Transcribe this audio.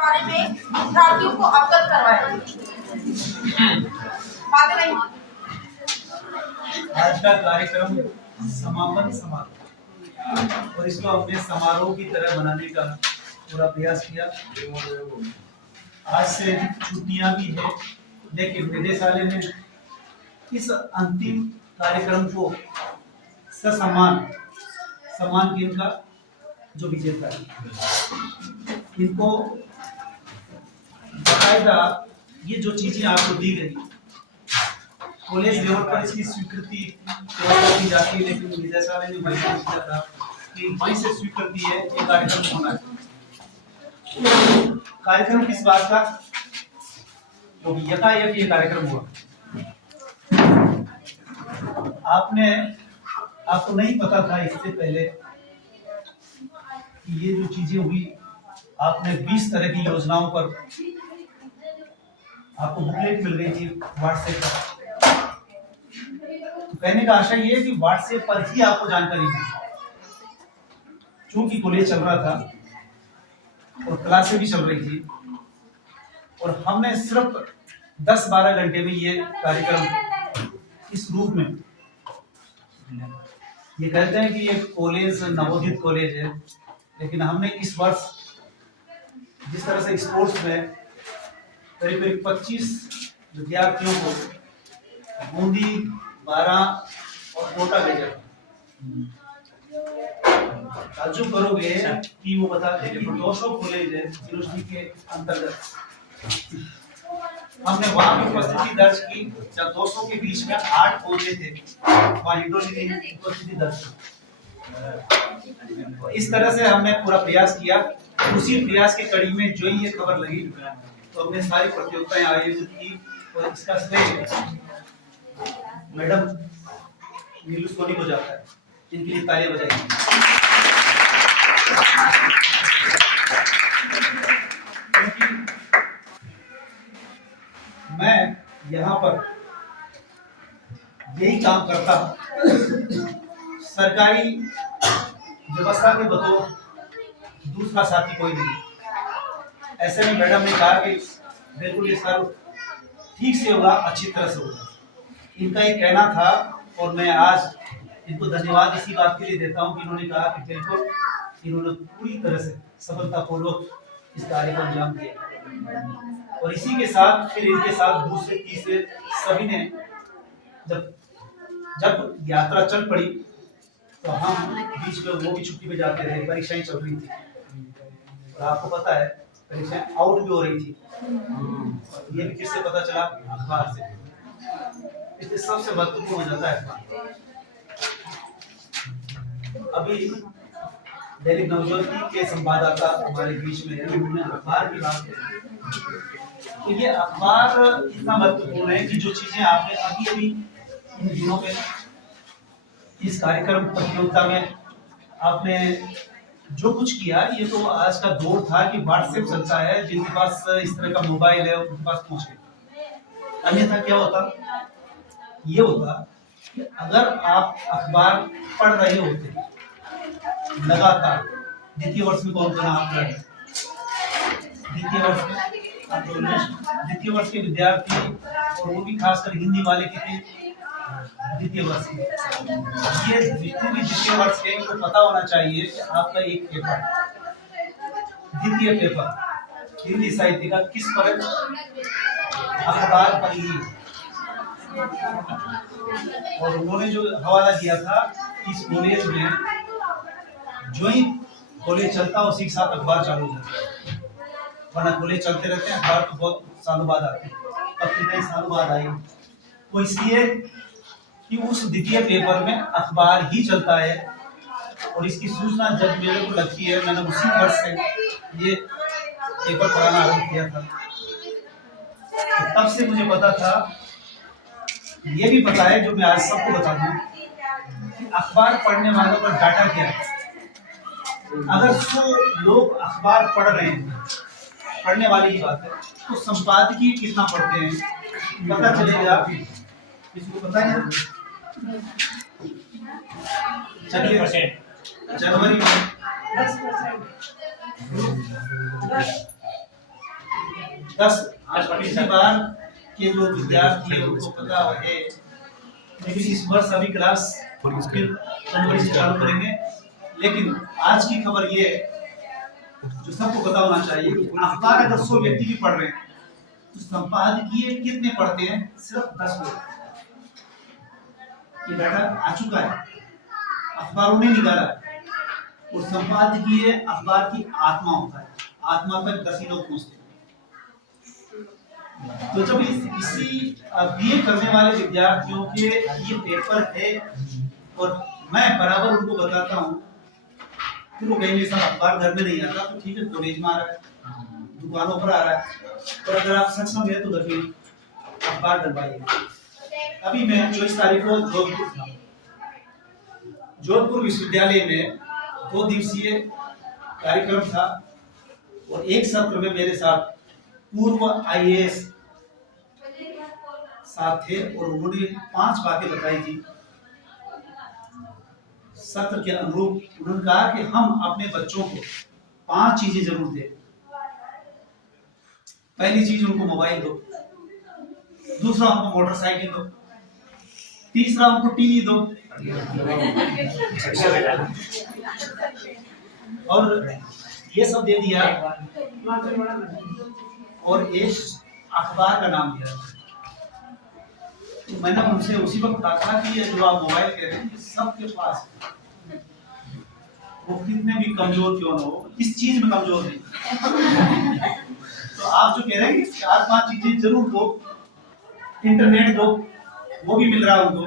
बारे में विद्यार्थियों को अवगत करवाया। बातें नहीं। आज का कार्यक्रम समापन समारोह और इसको अपने समारोह की तरह बनाने का पूरा प्रयास किया। आज से छुट्टियां भी है, लेकिन निदेशालय ने इस अंतिम कार्यक्रम को सम्मान टीम का जो विजेता है इनको बाकायदा ये जो चीजें आपको दी गई कॉलेज लेवल पर इसकी स्वीकृति दी जाती है, लेकिन निदेशालय ने वही किया था कि वहीं से स्वीकृति है ये कार्यक्रम होना है। कार्यक्रम किस बात का, तो यथायथ ये कार्यक्रम हुआ। आपको नहीं पता था इससे पहले कि ये जो चीजें हुई, आपने 20 तरह की योजनाओं पर आपको बुकलेट मिल गई थी व्हाट्सएप पर। तो कहने का आशा ये है कि व्हाट्सएप पर ही आपको जानकारी मिली। चूंकि कॉलेज चल रहा था और क्लासें भी चल रही थी और हमने सिर्फ 10-12 घंटे में ये कार्यक्रम इस रूप में, ये कहते हैं कि ये कॉलेज नवोदित कॉलेज है, लेकिन हमने इस वर्ष जिस तरह से स्पोर्ट्स में करीब 25 विद्यार्थियों को बूंदी, बारा और कोटा भेजा। ताज्जुब करोगे कि वो बताते हैं कि 200 कॉलेज है यूनिवर्सिटी के अंतर्गत। हमने वहां भी उपस्थिति दर्ज की जब 200 के बीच में 8 पहुंचे थे, वहां यूनिवर्सिटी उपस्थिति दर्ज की। तो इस तरह से हमने पूरा प्रयास किया। उसी प्रयास की कड़ी में जो ही ये खबर लगी तो हमने सारी प्रतियोगिताएं आयोजित की और इसका श्रेय मैडम नीलू सोनी को जाता है। इनके लिए तालियां बजाइए। मैं यहाँ पर यही काम करता हूँ, सरकारी व्यवस्था के बतौर दूसरा साथी कोई नहीं। ऐसे में मैडम ने कहा कि बिल्कुल ये सर ठीक से होगा, अच्छी तरह से होगा, इनका ये कहना था। और मैं आज इनको धन्यवाद इसी बात के लिए देता हूँ कि इन्होंने कहा कि बिल्कुल इन्होंने पूरी तरह से सफलतापूर्वक इस कार्य को अंजाम दिया। और इसी के साथ फिर इनके साथ दूसरे तीसरे सभी ने जब यात्रा चल पड़ी तो हम बीच में वो भी छुट्टी पे जाते रहे, परीक्षाएं चल रही थी और आपको पता है परीक्षाएं आउट भी हो रही थी। ये भी किससे पता चला? अखबार से। इसलिए सबसे महत्वपूर्ण हो जाता है अखबार। अभी दैनिक नवज्योति के संवाददाता हमारे बीच में उन्होंने अखबार की बात की। तो ये अखबार इतना महत्वपूर्ण है कि जो चीजें आपने अभी इन दिनों में इस कार्यक्रम प्रतियोगिता में आपने जो कुछ किया, ये तो आज का दौर था कि व्हाट्सएप चलता है, जिनके पास इस तरह का मोबाइल है उनके पास पहुंचे। अन्यथा क्या होता, ये होता कि अगर आप अखबार पढ़ रहे होते लगातार, द्वितीय वर्ष में कौन सा आप पढ़, द्वितीय वर्ष के विद्यार्थी और वो भी खासकर हिंदी वाले कितने द्वितीय वर्ष के, ये जितने भी द्वितीय वर्ष के उनको पता होना चाहिए कि आपका एक पेपर, द्वितीय पेपर हिंदी साहित्य का किस पर अखबार पर ही। और उन्होंने जो हवाला दिया था इस कॉलेज में जो ही कॉलेज चलता उसी के साथ अखबार चालू हो जाता, वरना कॉलेज चलते रहते हैं, अखबार तो बहुत सालों बाद आते हैं, पत्रिकाएं सालों बाद आई। तो इसलिए कि उस द्वितीय पेपर में अखबार ही चलता है और इसकी सूचना जब मेरे को लगती है, मैंने उसी वर्ष से ये पेपर पढ़ाना आरंभ किया था। तो तब से मुझे पता था, ये भी पता है जो मैं आज सबको बता दूं कि अखबार पढ़ने वालों का डाटा क्या है। अगर 100 लोग अखबार पढ़ रहे हैं, पढ़ने वाली ही बात है, तो संपादकीय कितना पढ़ते हैं पता चलेगा। किसी को पता है? चलिए जनवरी में 10 पिछली बार के जो विद्यार्थी है उनको पता है, लेकिन इस वर्ष अभी क्लास फिर जनवरी से चालू करेंगे। लेकिन आज की खबर ये जो सबको पता होना चाहिए, अखबार अगर 100 व्यक्ति भी पढ़ रहे हैं तो संपादकीय कितने पढ़ते हैं? सिर्फ 10 लोग। ये डाटा आ चुका है, अखबारों ने निकाला है। और संपादकीय अखबार की आत्मा होता है, आत्मा तक 10 ही लोग पहुंचते हैं। तो जब इसी बीए करने वाले विद्यार्थियों के ये पेपर है और मैं बराबर उनको बताता हूँ, तो वो कहेंगे सर अखबार घर में नहीं आता, तो ठीक है कॉलेज में आ रहा है, दुकानों पर आ रहा है, और अगर आप सक्षम है तो घर में अखबार डलवाइए। अभी मैं 24 तारीख को जोधपुर विश्वविद्यालय में 2 दिवसीय कार्यक्रम था और एक सत्र में मेरे साथ पूर्व IAS साथ थे और उन्होंने 5 बातें बताई थी सत्र के अनुरूप। उन्होंने कहा कि हम अपने बच्चों को 5 चीजें जरूर दें। पहली चीज उनको मोबाइल दो, दूसरा उनको मोटरसाइकिल दो, तीसरा उनको टीवी दो, और ये सब दे दिया और एक अखबार का नाम दिया। तो मैंने उनसे उसी वक्त कहा था कि ये जो आप मोबाइल कह रहे हैं सबके पास है, वो कितने भी कमजोर क्यों ना हो, इस चीज में कमजोर नहीं। तो आप जो कह रहे हैं कि 4-5 चीजें जरूर दो, इंटरनेट दो, वो भी मिल रहा है उनको,